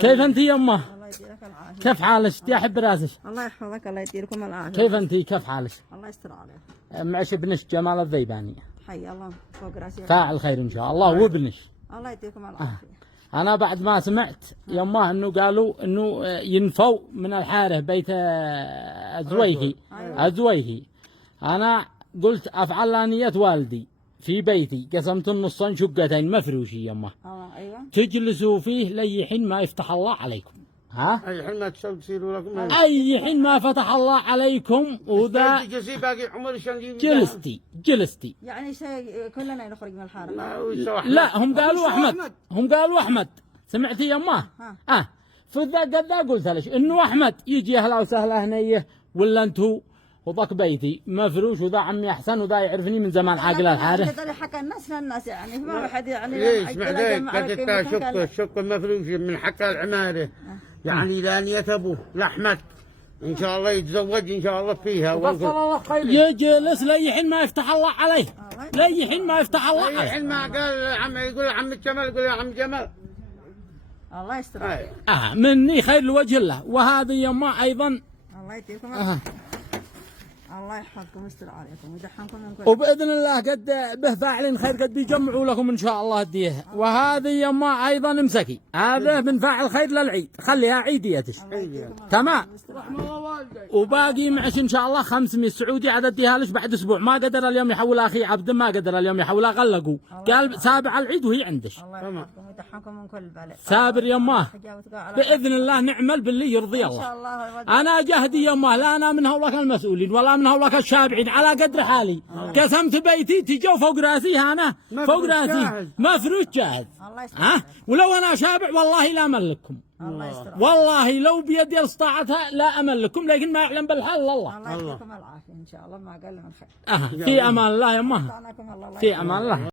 كيف انت يمه؟ الله يديلك العافية. كيف حالك؟ يا حب راسك. الله يحفظك، الله يديلكم العافية. كيف انت؟ كيف حالك؟ الله يستر عليك. معش ابنك جمال الذيباني. حي الله فوق راسي. فاعل خير ان شاء الله وابنك. الله يديلكم العافية. انا بعد ما سمعت يمه انه قالوا انه ينفوا من الحاره بيت الزويهي. الزويهي. انا قلت افعل نية والدي في بيتي، قسمت النصين شقتين مفروشي يمه. ايوه. تجلسوا فيه لي حين ما يفتح الله عليكم. ها؟ اي حين ما تصيروا لكم اي حين ما فتح الله عليكم وذا جلسي باقي عمر جلستي يعني شيء كلنا نخرج من الحارة. لا هم قالوا احمد سمعتي يمه؟ فذا قد قلت لك انه احمد يجي اهلا وسهلا هنيه ولا انتو وضك بيتي مفروش وذا عمي احسن وذا يعرفني من زمان عاقل الحاره. هذا حكى الناس للناس يعني ما حد يعني. ليش بعدين قد شق مفروش من حكى العماره يعني اذا نية ابوه لاحمد ان شاء الله يتزوج ان شاء الله فيها يجلس لي حين ما يفتح الله عليه. لي حين ما يفتح الله عليه. حين ما قال عم يقول عم جمال يقول يا عم جمال. الله يستر. مني خير لوجه الله. وهذه يما ايضا الله يديكم الله يحفظكم ويستر عليكم ويدحمكم من كل. وباذن الله قد به فاعلين خير قد يجمعوا لكم ان شاء الله هديه. وهذه يما ايضا امسكي، هذا من فاعل خير للعيد، خليها عيديتك. تمام. وباقي معش ان شاء الله 500 سعودي عاد اديها لك بعد اسبوع. ما قدر اليوم يحولها اخي عبد، ما قدر اليوم يحولها غلقوا، قال سابع العيد وهي عندك. الله يحفظكم ويدحمكم من كل بلاء. سابر يماه باذن الله نعمل باللي يرضي الله. ان شاء الله. انا جهدي يماه، لا انا من هؤلاء المسؤولين ولا من هؤلاء الشابعين، على قدر حالي. قسمت بيتي تجوا فوق راسي، انا فوق راسي مفروش جاهز. ولو انا شابع والله لا املككم. الله يستر. والله لو بيدي استطاعتها لا املككم، لكن ما يعلم بالحال الله. الله يديكم العافيه ان شاء الله، ما قال من خير. في امان الله يماه. في امان الله.